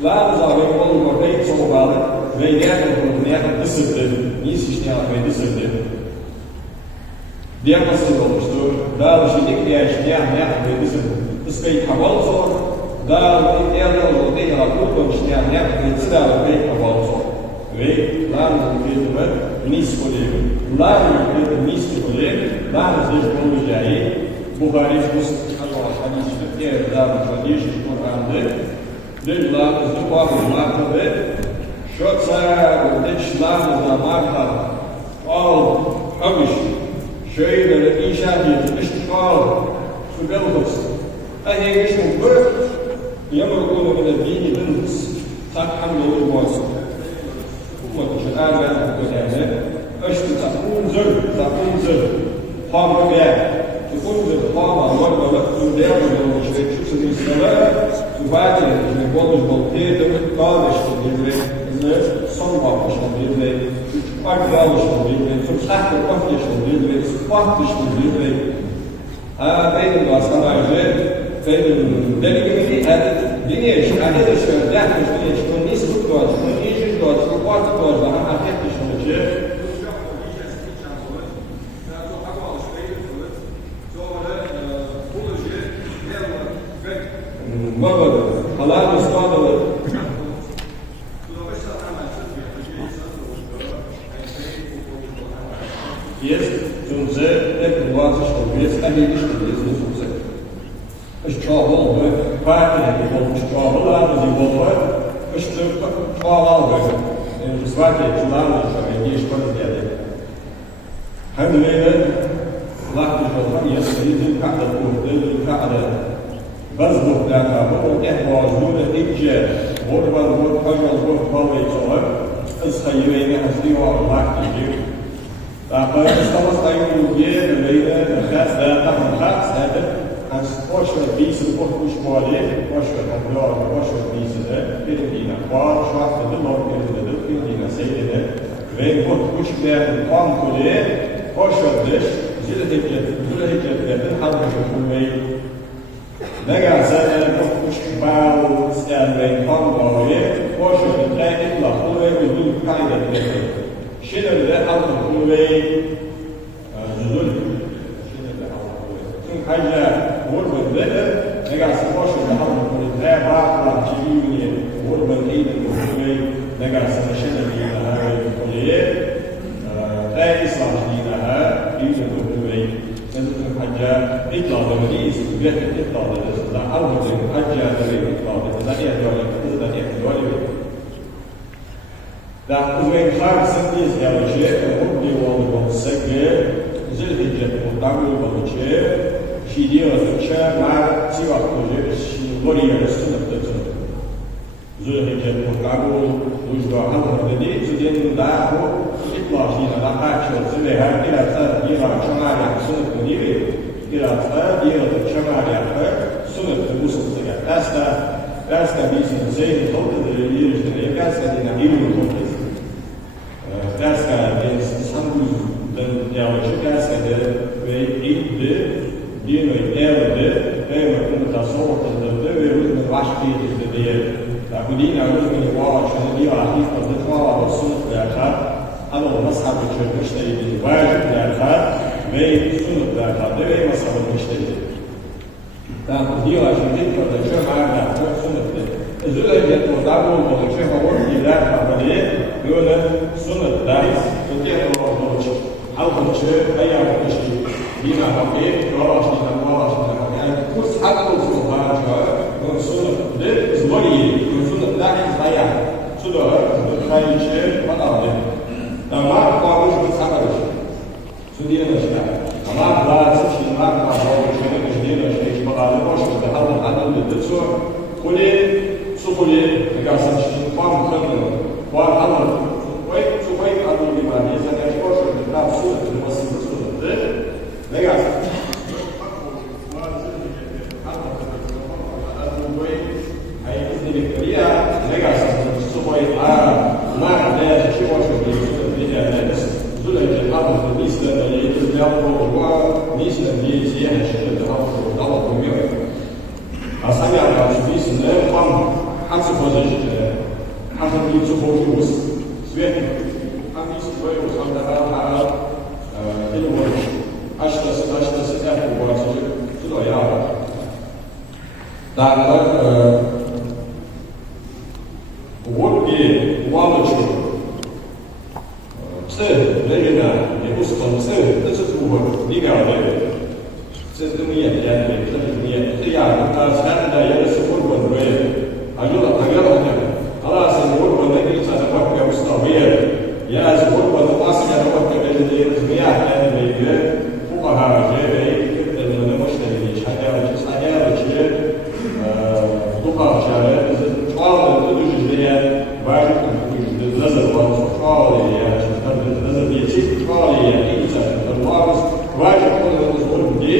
Lá nos além, quando voltei de São Paulo, Veya ısırdı, niye ısırdı? Der was du so, da ich der das geht heraus so, da der gut und schnell jetzt da geht heraus so. Ve lan bir mis koyayım. Lan bir mis koyayım. Lan sich koyayım. Buhari Müslim hadis bir da hadis Kur'an'da Lillah subhanahu ve şotsa deşlan marha al abiş şöyle inşaat işgal şu gelmiş. Ahir işin bu yamrukunu ile dinin takhamlu olmaz. وتشتغل وتعمل ايش تنزل حاضر تنزل حاضر ولا تداوم ولا تشوف الصلاه وبعدين نقول بالتيت قالش بالله صنبع مش بالله اقراش بالله تفتح القفش بالله تفتح بالله بين الصناعه بين الدليل هذا الدنيا ايش هذا الشيء ده مش كونيس دوت Dort, da haben wir technisch notiert. Halal ısmarladı. Jetzt tun sie etwas jetzt erledigt ist es so. Ich glaube, Partner, die wollen ich glaube, sie wollen Çuvala Svaki čulavni šovjeti športijade. Hamdülillah lahti jolhan yasiridi ka'da kurdi ka'da bazbuh daka bu ehvazun ikce vurban vur kajal vur kavay çoğar az hayyveyni hasdi wa lahti jir. Daka istamas tayyum diye beyne khas daka khas hada از باشه بیس رو خوش باله باشه همراه باشه بیس ده بیرون خواه شاید ده لام بیرون ده بیرون سیده و این خوش بیاد قام کلی باشه دش زیر هیکل ده حال میکنه نگاه زنه خوش باو استاد و این قام باله باشه ده اطلاع کلی بدون کاری ده شده ده حال میکنه زدول چون حاجه وربن ده نجا سباش الحرب الكلية بعض جيبني وربن ايد الكلية نجا سنشنا بيها هاي الكلية لا إصلاح لها ايد الكلية سنة الحجة إطلاع دمديس بيت إطلاع ده أول من الحجة ده إطلاع ده لا يهدي ده يهدي ده كمان خارج سنتيز يعني شيء ودي والله سجل زلت الجد وطعمل بالشيء شيدير الشام مع سوى وريه السنة التسنة زوجة الجد وطعمل وجوا حضر الدين زين داعو إطلاع فينا لقاك شو زلها إلى ثلاث ديرة شمال سنة مديرة إلى ثلاث ديرة شمال سنة الوسط زين داستا بيسن زين خلط الدليل جديد داستا دينا إيرو خلط داستا دين سامبوز دين داوش داستا دين إيد دين ويداود دين وكنت تصور تدبر ويرد الراشدي الدليل لكن أقول من الواقع شنو دي عارف تطلع والسنة الآخر أنا المصحف المشتري بالواجب الآخر بين سنة الآخر ده بين مصحف المشتري لكن دي عشان تقدر تشوف معنا سنة زوجة وتعبوا وتشوف أول الآخر بديه يقول سنة دارس تطيع الله أو تشوف أي شيء بما حقيقة كراش نقاش يعني كورس حتى الصهاج سنة ده زوجي سنة دارس ضيع سنة خارج شيء ما تعرف لما قاموش بتسافرش سدينا نشتغل لما بلاش شيء ما قاموش سدينا شيء ما قاموش بهذا العدد الدكتور كله سوكله نقاسم شيء قام خدمه قام عمل شوي قالوا لي ما إذا نشوف الكتاب سورة المسلم سورة ده نقاسم هاي إذن الكريا نقاسم سوي ما ده شيء زوجة الحرب بالنسبة للجو بالنسبة لزيادة شدة الحرب والضغط والمياه. أصلا يعني بالنسبة لهم حمس فوزج 他们一直活出死，所以他们一直所以我常常这种20代我是知道样的，但我给我们去，这人呢也不是很这是我里边的，这是这么演的，这是这么演这样，现在也是我们对，有的朋友讲。خلاص الغربة التي تتوقع مستويا يا الغربة الواصلة توقع الجميع هذه فقهاء جاهلين المشترين شهادة فقهاء شهادة شغال تدرج واجب النظر شغال النظر يتيك شغال إنسى الوارث واجب كل الأصول دي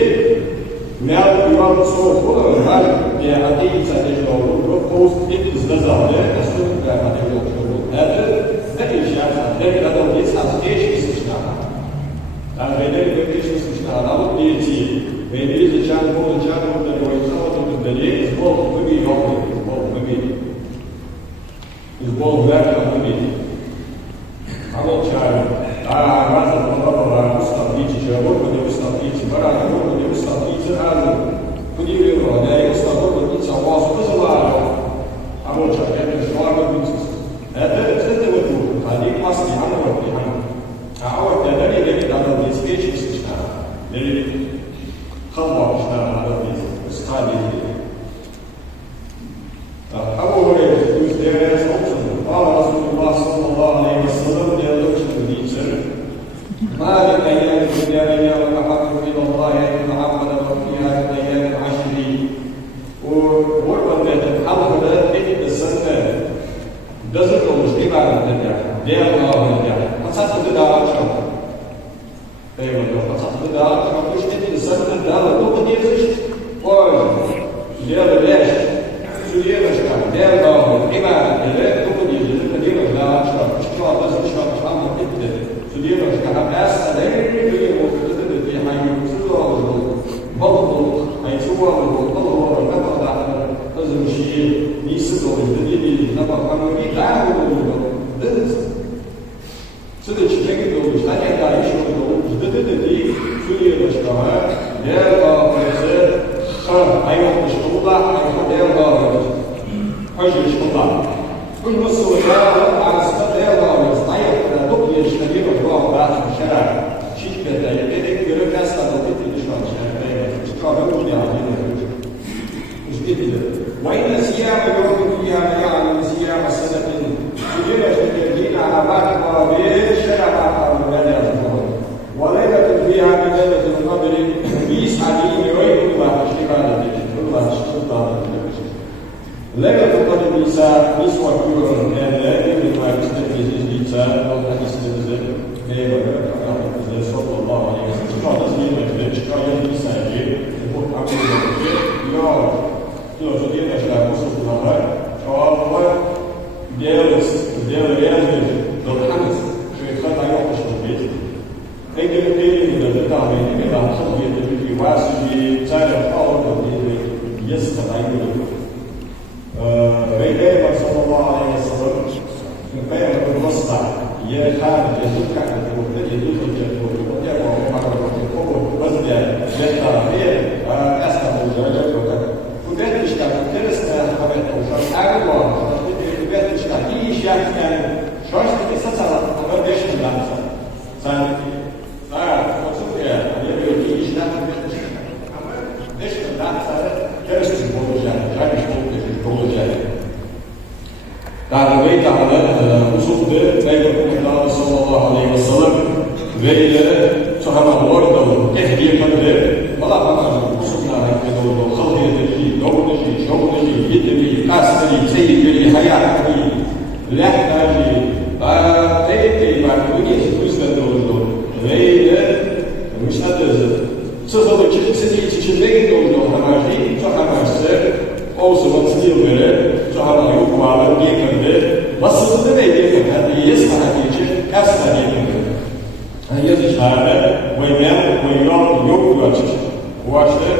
مال يوم صوت كل واجب بأدية تجنور post it is назад, да, основу для модель это сейчас, для того есть встречи существенно. А модель встречи существенно, а вот эти, модель зачем было его далее, из Бога победил. Из Бога вряд победил. А вот чай, разом попробовала установить, работу не установить, барана не установить, удивлено, да, и установить, а у вас вызывали. أروح أجيب الشوارع بالنص. هذا تلتوي هذه قصدي أنا ربي عنه. أعود تدري لك هذا الديسبيش استشهاد. للي خبر استشهاد هذا استشهاد. أول is there as option. قال رسول الله صلى الله عليه وسلم ليدرس الديسر. ما من أيام الدنيا أيام أحد إلى الله يتعبد فيها من أيام العشر. وورد الحمد doesn't always be bad in there. They are not in there. What's up to the dark shop? They will go. What's up to the dark shop? Which did the sun and the other look at the or the other dash. So the other shop. They are not in the left look at the other dark shop. Shop doesn't shop. I'm a bit. So the other shop. Ask and every day was behind you. So all the bubble. I saw all the bubble. Remember that. Doesn't she? 你是走你的弟弟，那么他们一来我就认识，这个前面个都3年大一学都对，所以我说第二个是还有不是多大，还有第二个还是多大，为什么是我把是第二个还有都也是那个说把出来，去别的别的干啥都别的说起来，是搞得不了解的，是别的。وإن صيام يوم فيها يعلم صيام سنة سجلت الذين على بعض القرابين شرع ولا يصبرون وليلة فيها بليلة القدر بيسعى يوم الله شباب الله سبحانه ليلة القدر بيسوى كيور من الليل بما يستفيد الإنسان أو حديث النزل صلى الله عليه وسلم قال تسليم الإنسان الإنسان يقول عبد тоже видно, что апостол Павел, что делает Донханес, что это так что быть. Эти люди не там не там что где-то в вас и царь Павел где есть такие. Рейдер саллаллаху алейхи ва саллям, например, просто я хам, я тут как это вот эти люди вот я могу возле где-то место уже Веточка, интересная уже агро, веточка, и еще что ж ты писала, она вешает данца. Сами, вот сюда, я говорю, и еще веточка. Вешает данца, интересный получает, жаль, что получает. بعد بيت على وصول بيت النبي صلى الله عليه وسلم بيت صحابة ورد تهدي قدر ولا ما وصلنا هيك خليه دولتي شغلتي يدري قاسري سيدري حياتي لحتاجي تيتي بعدوني ويسكن دولتو غير مش قادر سوزو تشتري تشتري دولتو حماشي شو حماشي أو سوى تدير غير شو حما يوقع على جيكن بس ده يجيكن هذا يسمع هذه كاسر يجيكن هي شهادة وينام يوقع واشتر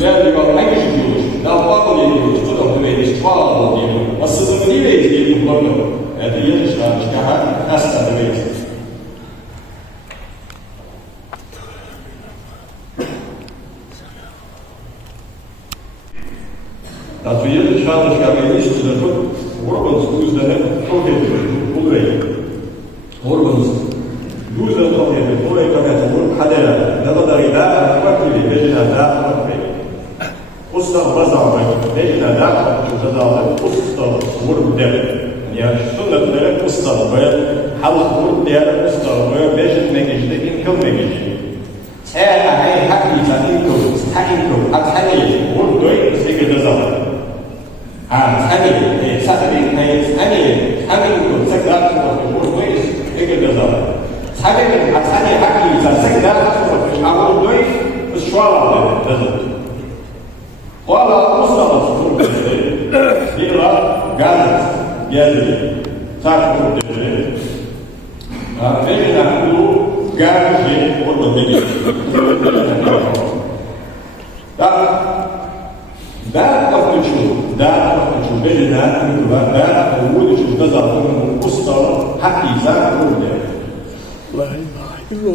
لا يبقى أي شيء لا باطل يجوز تقدر تبين إشفاق الدين asıl mı değil de bu konu. Yani yılışlar çıkar, hasta da verir. Znači, jedan šalnička ministrica da to urbansku uzdane tohjeti ulveji. Urbansku. Uzdane tohjeti ulveji toga se kadera, nadadari da, kvartili, vežina da, kvartili. Ustav bazalda, vežina da, bazalda, ustav urb-der. Yani sünnet dere ustav, böyle halk urb-der ustav, böyle vežin megijde, inkıl megijde. Hay hakika inkıl, ha inkıl, at hani, urb-doy, sekirde zaman. Hani, 그 색깔 모르고이 해결돼서 사백은 산이 학기 이상 색깔 아무도이 수화라 그래서 화라 무스라서 그런데 이거라 간 예를 자 그런데 내가 그 간이 어떤 데니 ده أخرجوا بيننا ده أول شو نظر من قصة حقي زاد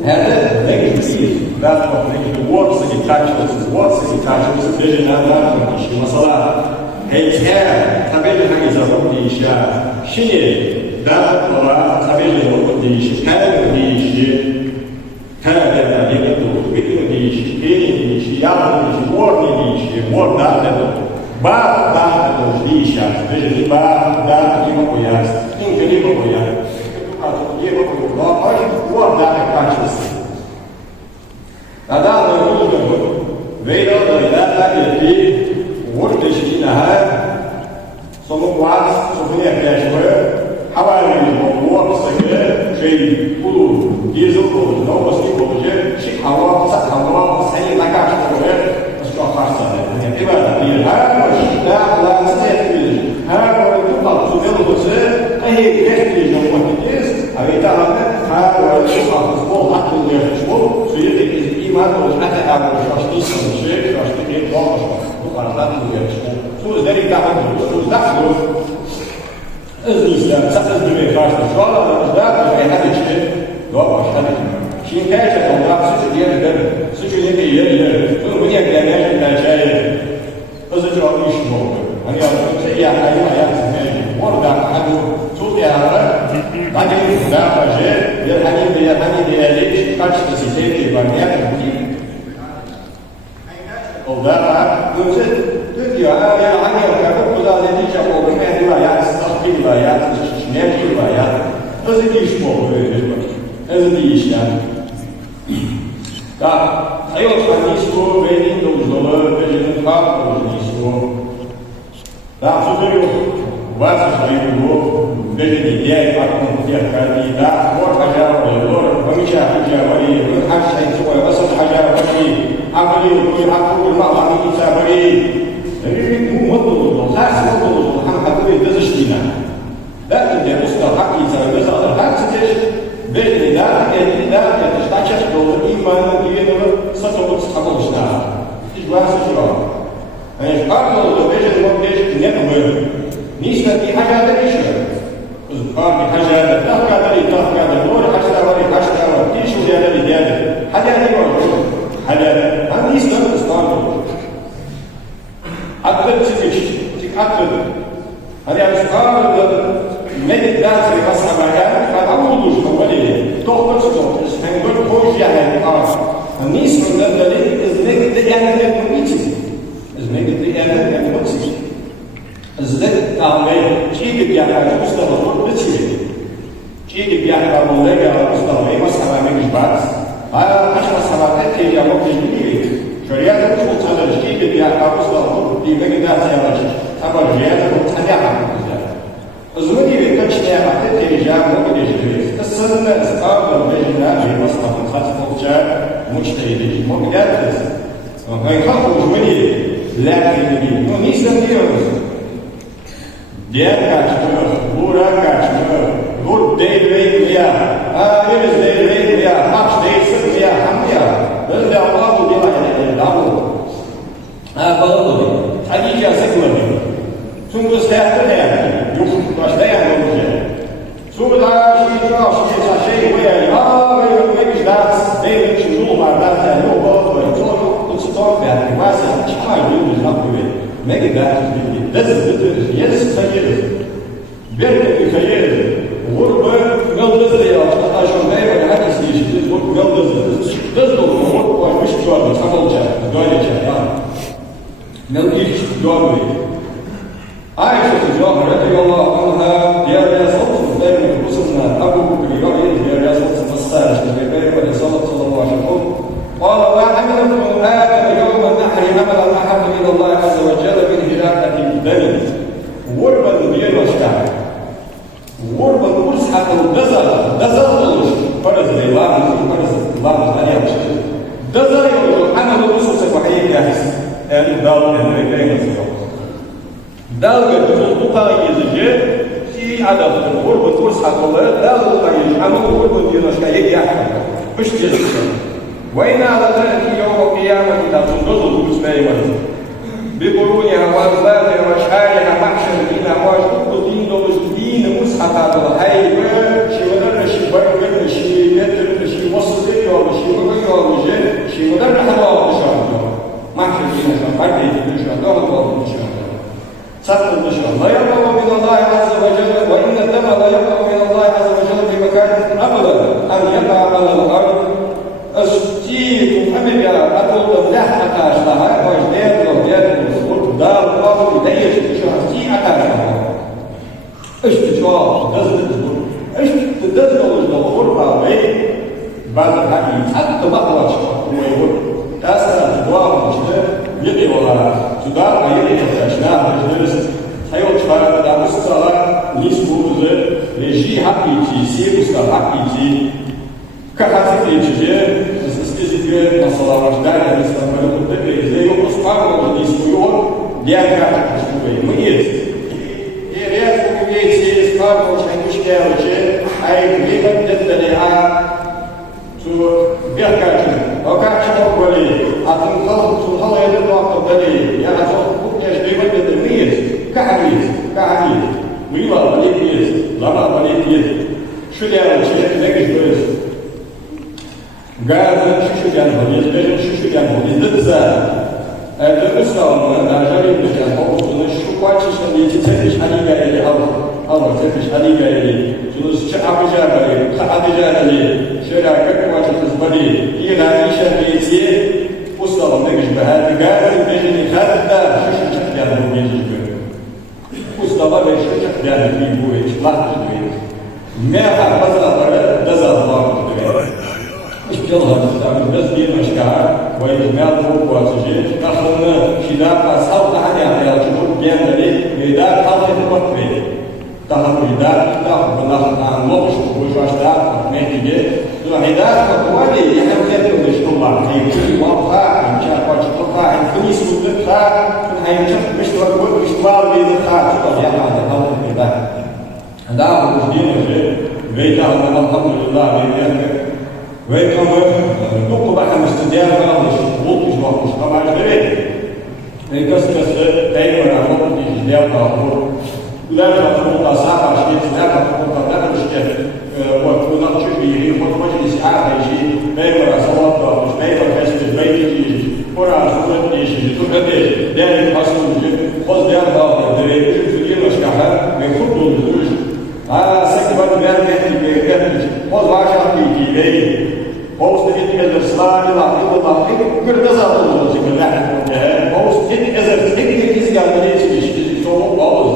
هذا نجم فيه ده نجم ورث يتعشوا بيننا ده شيء مثلا هيك تبين حاجة زمان ديشة شيء ده ولا تبين وقت ديشة هذا ديشة هذا يبدو بيتو ديشة ديشة يابو ديشة ورني ديشة ورنا ده Bar data dos lixas, veja de bar data de uma goiás, incrível uma goiás. Olha o data que faz assim. A data do mundo veio da data aqui, o outro destino na rádio, somos quatro, somos a peste, a maioria do outro sequer, cheio tudo, diesel, não consigo hoje, chicago, sacago, sair na caixa do governo, mas que eu faço, né? لا تستطيع هذا تقطع تدل você أي كيف يوم الجنس أبي تعلم هذا الشيء أصبح حتى الجنس سيدك الإيمان وحتى أبو الشخص الشيء شخص ضاش وقرأت الجنس سوز ذلك تعمل سوز دخل الإسلام سقط بمفاش شوالا لا في هذا الشيء ضاش هذا شيء كايش أو سجل يد ثم بني أكلمات النجاة فزجوا يشبه أنا أقول سيا حياة وردا عنده صوت يا بعدين لا فجأة يرحني بياليش قاش تسيتي بنيات أو ده نقول تدي يا عني كابو كذا لدي جابوا بما يدوا يا استقبل يا شنيكي يا فزجوا يشبه هذا يشان 자, 자유한민주주의 외인동조를 배제는 파악하고 다 수도요 와서 자유로 배제니 대학 받고 대학까지 다 월하자 월로 범위자 하자 머리 학생 쪽에 와서 하자 머리 아버지 우리 학부를 막 많이 있자 머리 여기 뭐도 사실도 한 학부에 뜻이나 لا تبدأ مستوى حقي سوى مثلا هاتش بين ذلك ذلك تشتاش دور إيمان دينه ستوقف تقولشنا إجواء سجوا يعني قبل الوجه الوجه نقبل نيسنا في حاجة دريشة قال بحاجة تفكر دري تفكر دور حاجة وري حاجة وري كيش وزيادة بزيادة حاجة دري حاجة هم نيسنا استعمل أكبر تيجي أكبر هذا أشكال مدة درس بس معاه فأقولش هوالي توقف توقف هنقول كل شيء يعني الناس من الدليل إزاي يعني الميتين إزاي يعني الميتين إزاي تعمل شيء بيعمل مستوى بتشيل شيء بيعمل مولانا مستوى مسحة من الباس هذا 10 سنوات كي يعمل تجربة شريعة مش متعلق شيء بيعمل مستوى بيجي ده سيارة أما الرياضة متعلقة الزمني بيكتشف حتى ترجع ممكن يجري السنة استقام بيننا في مصلحة خاصة وجاء مجتهدين ممكن يدرس هيخافوا زمني لكن نيسان ديوز ديار كاتشمر بورا كاتشمر بور ديرين ليا إيرز ديرين ليا ماتش ديسن ليا حميا بس ده الله بيلا يعني دامو بلدو حقيقة سكولي ثم تستعد يعني daar zie je als je het zeker weer, weet je dat, weet je doel, maar dat zijn heel wat voor het toch werden. Ik was het niet gaan doen, dus dat weer. Mega dat is niet. Dat is het dus. Yes, dat is het. Werkelijk de carrière. Worden wel dat je als je bij de huis is, dus wordt wel dat is nog een woord waar je zo aan het handelen, duidelijk ja. Nou iets door. عائشة الجوهر رضي الله عنها يا رسول الله وسلم أبو بكر يا رسول الصالح النبي صلى الله عليه وسلم قال وحملكم آدم يوم النحر حمل أحد إلى الله عز وجل من هلاكة الدم وربا الدين والشعب وربا المسحة الدزل فرز الله عليه دزل حمل الرسول صحيح جاهز يعني دار النبي دالك المقايزة في عدد الغرب والفرصة كلها دالك المقايزة عمل الغرب والدينوشكا يحكم مش تجسد وإن على ذلك يوم القيامة تنظر بسمائها بقرونها وأنفاتها وأشعارها محشر دينها وأشكر دين ومسلمين مسحة الحيوة شي مدر شي برد شي يتر شي وصل شي مغير شي مدر حضار بشارة محشر دينها فرد بشارة دون بشارة سقط البشر لا يقع من الله عز وجل وإن الدم لا يقع من الله عز وجل في مكان أبدا أن يقع على الأرض أستيق أمريكا أقول لا أتاش لها وجدات وجدات دار قابل ليش أستيق أتاش لها استشعار نزل الزبور الغربة بعد الحديث حتى بطلع هو يقول تأثر الدوام مجد يقي ولا تدار ويقي يفتشنا مجلس حيوت فرق دا مستغى نسبوز رجي حقيتي سيبوسكا حقيتي كحاتي تيجي استيزيك مصلا وجدان مستقبل الدبي زي وقصقار ونسبويون ديانكا تشكوي ميت يريد كوكيتي سكار وشنكشكا وشي أي بيبت جدنها تو بيركاتي وكاتي مقبلي أتن خلق يدن وقت الدليل يعني خلق يجريبت الدميز كحديث ويبا بليك يز لما بليك يز شو ديانا شيء نجش بيز قاعد شو ديانا بليز بيجن شو ديانا بليز دتزا المستوى ناجري بيجن قوة شو قاتش شنيتي تفش حليقة إلي الله تفش حليقة إلي شنوز شعب جابري خعب جانلي شراكك واش تزبلي إيغا إيشا بيتي مستوى نجش بهذا قاعد بيجن خالد شو ديانا بليز مستوى بيجن ديانا بيبويش لاحظ بيجن ما حفظها دزا الله اشتغلها تستعمل بس دين مشكار ويجمع الفوق واسجين كخلنا شداق أصحاب تحدي على الشهور بيان دليل ويدار خلق المطفي تخلق ويدار تخلق بناخد عن وقش وشواش دار مهتجي وحيدار فقوالي يحب كده ويشتغل الله في كل وقفة يمشاك وشتغل ينفني سودك يمشاك مشتغل وشتغل بيزخار شتغل يعني هذا خلق ويدار هذا هو الدين وشي بيتها الحمد لله بيتها ويكم نقطة بقى مستدير بقى مش وقت مش طبعا جديد نقص دايما على وقت الجديد بقى لا تقول صعب شيء لا تقول لا تشتغل وكنا نشوفي ومجلس عام يجي دايما صوت مش دايما فاست البيت يجي ورا صوت يجي تقدر دايما حصل خذ دايما دري في اليوم مش كحل بيخدوا الزوج على سكبة بيان بيجي خذ عشان بيجي Post het in de slagen, ik kan dat zelf doen als ik een lach heb. Post het is ja niet is ik zo op alles.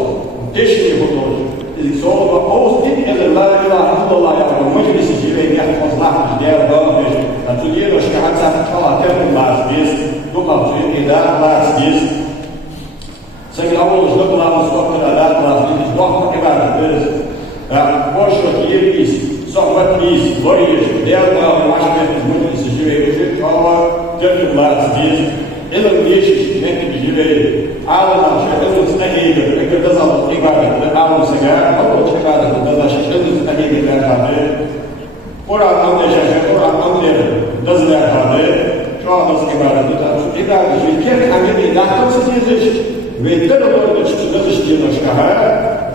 Dit is goed doen. Is ik zo op post dit is de laag Allah ja, maar moet je dus hier ja ons lachen der dan is. Dat je hier als je gaat zeggen van het laat is, dan laat je in daar laat is. Zeg je alles dat laat ons wat er laat is. Nog maar even. Ja, post hier is صحبة إيز وريش ديالنا وعشرة ممكن سجيبه وشيء هو جرب لا تديز إذا ليش نكتب جيبه عالم شيء إذا استهيد إذا تزال إقامة عالم سجار أو شكارة تزال شيء إذا استهيد لا هذا ورا أمر شيء ورا أمر تزال هذا شو هذا إقامة تزال إقامة شيء كيف عملي لا تنسيش Ведь разыщенная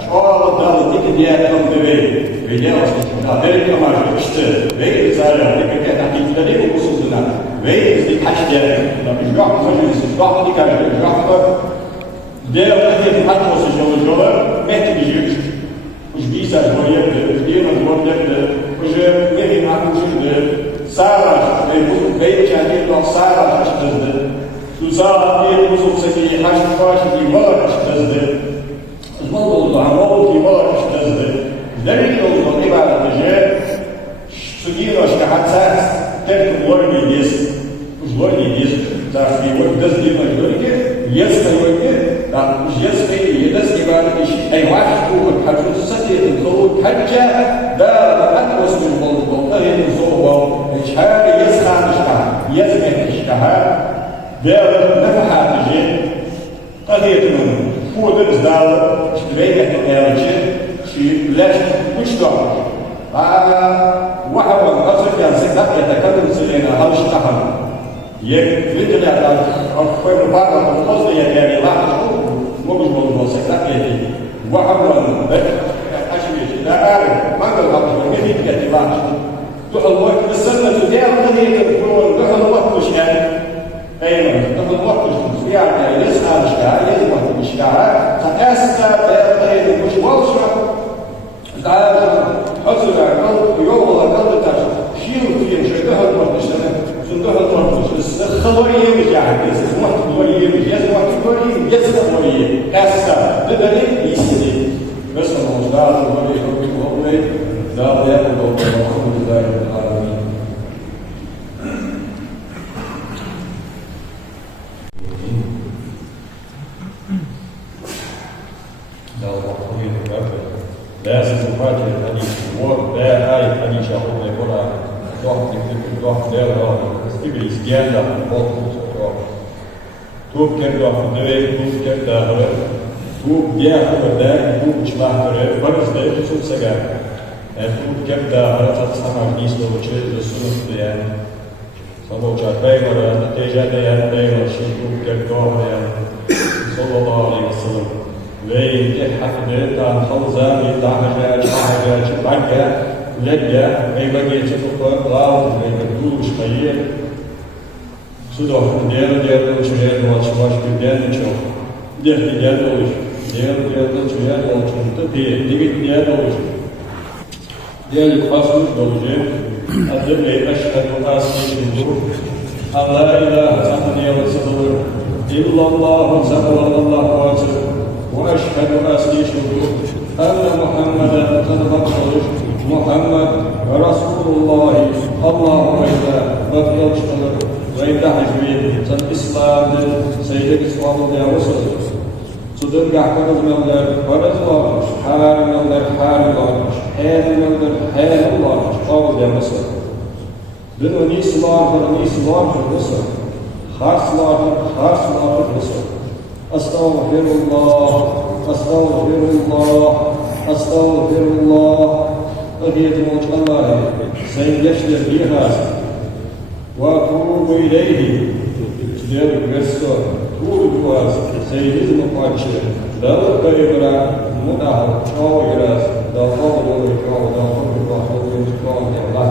школа дала дикидиатом дверей. Виделось, да, дверь помажет, что, вейт царя, дикидиатом, дикидиатом усуздана, вейт из дикачдеры, да, жгах, сожалуйста, жгах, дикачдеры, жгах, делает хатос еще жгах, метки жгах, жгиса, жгорьевды, жгина, жгорьевды, уже вейт накушенды, сара, вейт чанир, но сара, что-то, Суза и музыки хашфаш и варш тазды. Змолду амол и варш тазды. Дарил до ибада же судино шахацас тек лорни дис. Лорни дис. Да его тазды на дороге, если его да если едас ибада ищи айваш хажу сати то хаджа да атвос мол это зово. Чар ясханшка, ясмехшка. Dela نفحات الجن قضية من فود الإصدار اشترينا التكنولوجيا شيء لاش مش دعوة واحد من قصر كان سكت يتكلم سلينا هل اشتغل يفيد على أفكار بعض القصد يعني لا مو بالموضوع سكت يدي واحد من أشبه لا أعرف ما قال هذا ما في كتابات دخل وقت السنة تدير قضية الكون دخل وقت مش يعني أيضا نقول وقت يعني يسعى الشعار يزمط الشعار فأستا تأخذ مش واضحة قال حصل على قلب يوم ولا قلب تاش شيل فيه شكلها الوقت سنة صندوق الوقت الخضرية مش يعني يسمع خضرية مش يسمع خضرية يسمع خضرية أستا بدليل يسدي بس ما هو قال خضرية لا يأخذ الحمد لله رب العالمين. لا سيفات الحديث الوار لا آية حديث أقول لك ضغط ضغط لا استبي إسجالا ضغط توب كم ضغط دوي توب كم داخل توب داخل ده توب شبه فرز ده توب سجى توب كم داخل تصنع نيس لو تشيل السنة ده صلوا جاي ولا نتيجة ده ده شيء توب كم داخل صلى الله عليه وسلم وين حفظت عن خلزة يتعهد شعهد شبكة لجة أيضا يتفق غاو يبدوش خير صدق ديال وشهاد وشواش بديال وشوا ديال وشهاد وشوا ديال ديال الخاص دوجة أدب أشهد أسمي أن لا إله إلا الله صلى الله عليه وسلم وأشهد أن محمدا صدق محمد رسول الله اللهم إذا بقي أشهد وإذا حجبين صد إسلام سيد الإسلام يا رسول صدق أحكام المولى ورزق حال المولى حال الله حال المولى حال الله قول يا رسول بنو نيس الله الرسول خاص الله الرسول أستغفر الله قضية موت الله سيشتر بها وأتوب إليه تجارب الرسول توب سيجز مقاتل لا تقرر مدعو شاويرات لا فضل الله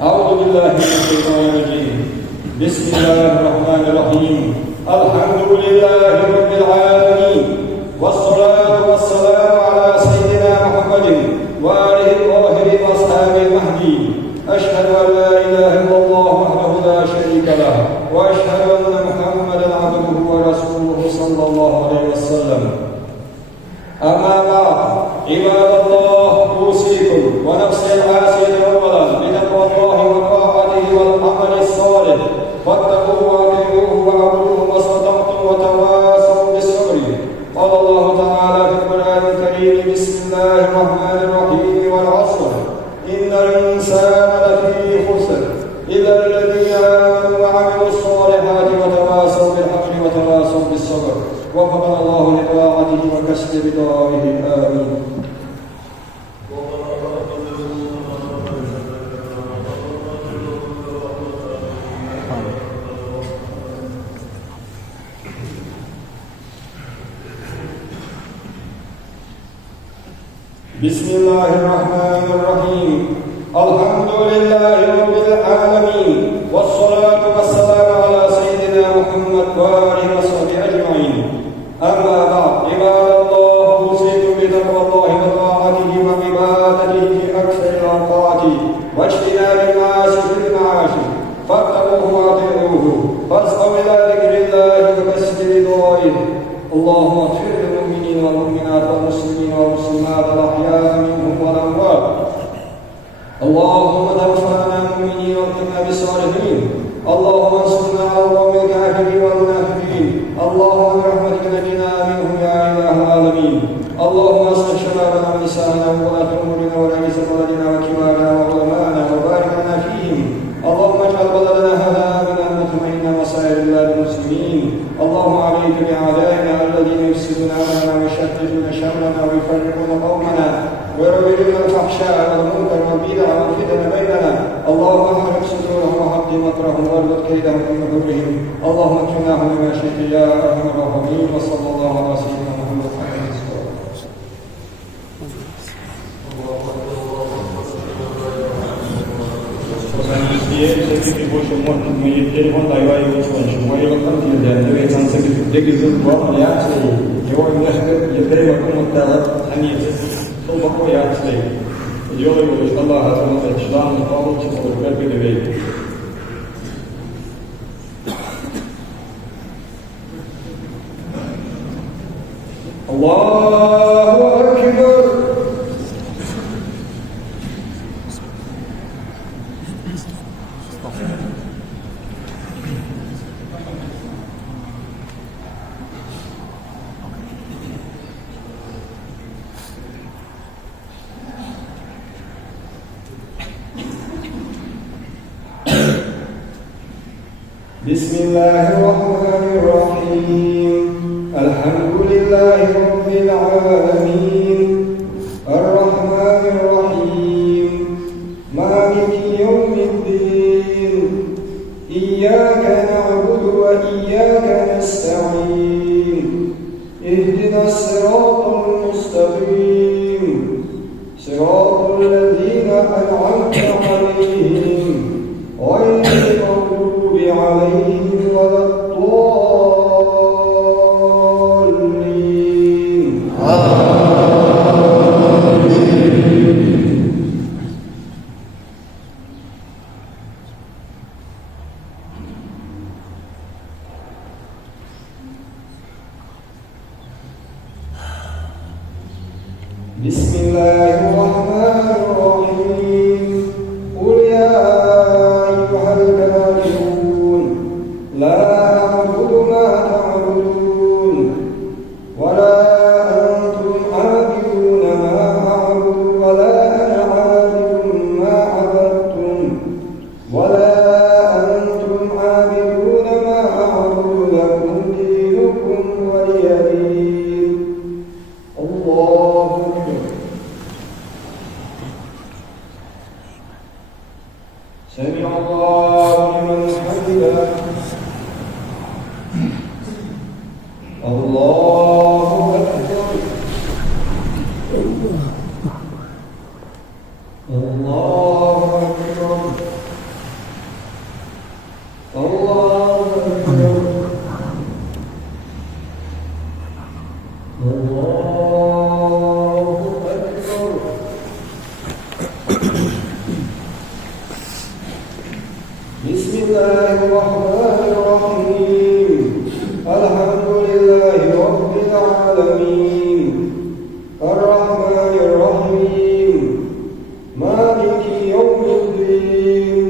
أعوذ بالله من الشيطان الرجيم بسم الله الرحمن الرحيم الحمد لله رب العالمين والصلاة والسلام على سيدنا محمد وآله الطاهرين وأصحابه المهدي أشهد أن لا إله إلا الله وحده لا شريك له وأشهد أن محمدا عبده ورسوله صلى الله عليه وسلم أما بعد عباد الله أوصيكم ونفسي العاصية أولا بتقوى الله وطاعته والعمل الصالح واتقوه وأطيعوه وأعبدوه ما استطعتم وتواصوا بالصبر. قال الله تعالى في القرآن الكريم بسم الله الرحمن الرحيم والعصر إن الإنسان لفي خسر إلا الذين آمنوا وعملوا الصالحات وتواصوا بالحق وتواصوا بالصبر. وفقنا الله لطاعته وكسب بداره آمين. بسم الله الرحمن الرحيم الحمد لله رب العالمين والصلاة والسلام على سيدنا محمد وآله وصحبه أجمعين أما بعد عباد الله أوصيكم بتقوى الله وطاعته وعبادته في أكثر الأوقات واجتناب المعاصي في المعاصي فاتقوه وأطيعوه فاسعوا إلى ذكر الله وكسر رضائه اللهم اغفر للمؤمنين والمؤمنات والمسلمين والمسلمات الأحياء منهم والأموات اللهم توفنا مؤمنين والحقنا بالصالحين اللهم انصرنا على القوم الكافرين والمنافقين اللهم برحمتك نجنا منهم يا اله العالمين اللهم اصلح شبابنا ونساءنا وولاة امورنا ورئيس بلدنا وكبارنا وعلماءنا وبارك لنا فيهم اللهم اجعل بلدنا هذا امنا مطمئنا وسائر بلاد المسلمين اللهم عليك باعدائنا الذين يفسدون امرنا ويشتتون شملنا ويفرقون قومنا ويروجون الفحشاء والمنكر والبدع والفتن بيننا اللهم احرق صدورهم وحق مكرهم واربط كيدهم في نحورهم اللهم اكفناهم بما شئت يا ارحم الراحمين وصلى الله على سيدنا محمد عليه الصلاه والسلام. Все-таки больше можно мы телефон даём его случай. Мы его контактируем, мы там все таки звоним, я его немножко едаем, кому-то они глубоко ясли. Делаем, что Аллах ответит, что нам получится, вот как вы говорите. Аллаху Акбар. بسم الله الرحمن الرحيم الحمد لله رب العالمين الرحمن الرحيم مالك يوم الدين إياك نعبد وإياك نستعين اهدنا الصراط المستقيم صراط الذين أنعمت عليهم غير المغضوب عليهم ولا الضالين بسم الله الرحمن الرحيم قل يا أيها الكافرون لا أعبد ما تعبدون ولا أنتم عابدون ما أعبد ولا أنا عابد ما عبدتم ولا أنتم عابدون ما أعبد لكم دينكم ولي دين الله أكبر سمع الله لمن حمده الله أكبر الله أكبر الله أكبر الله أكبر بسم الله الرحمن الرحيم الحمد لله رب العالمين الرحمن الرحيم مالك يوم الدين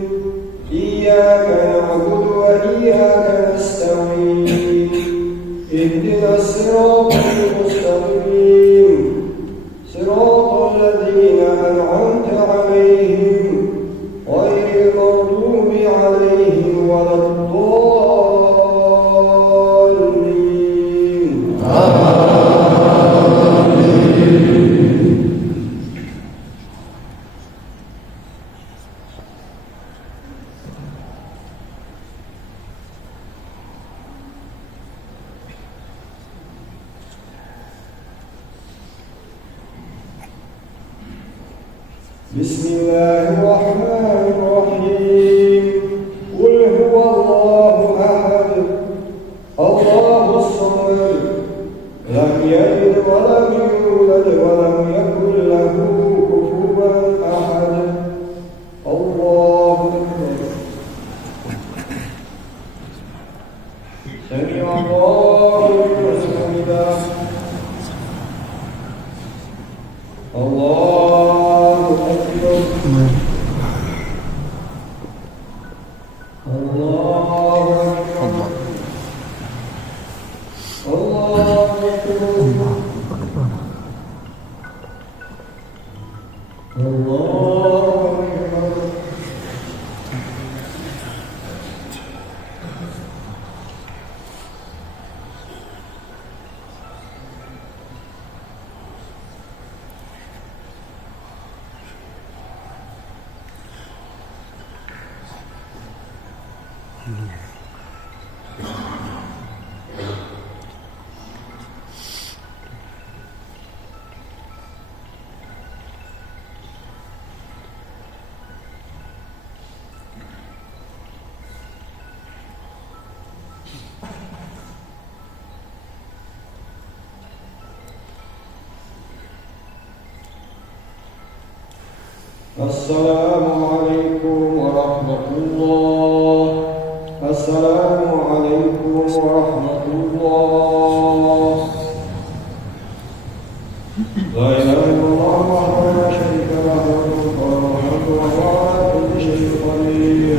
إياك نعبد وإياك نستعين اهدنا الصراط المستقيم صراط الذين أنعمت عليهم غير المغضوب عليهم ولا الضالين بسم الله الرحمن الرحيم قل هو الله أحد الله الصمد لم يلد ولم يولد ولم يكن له كفوا أحد الله أكبر سمع الله لمن حمده الله أكبر الله أكبر الله أكبر الله أكبر السلام عليكم ورحمة الله السلام عليكم ورحمة الله لا إله إلا الله وحده لا شريك له له الملك وهو على كل شيء قدير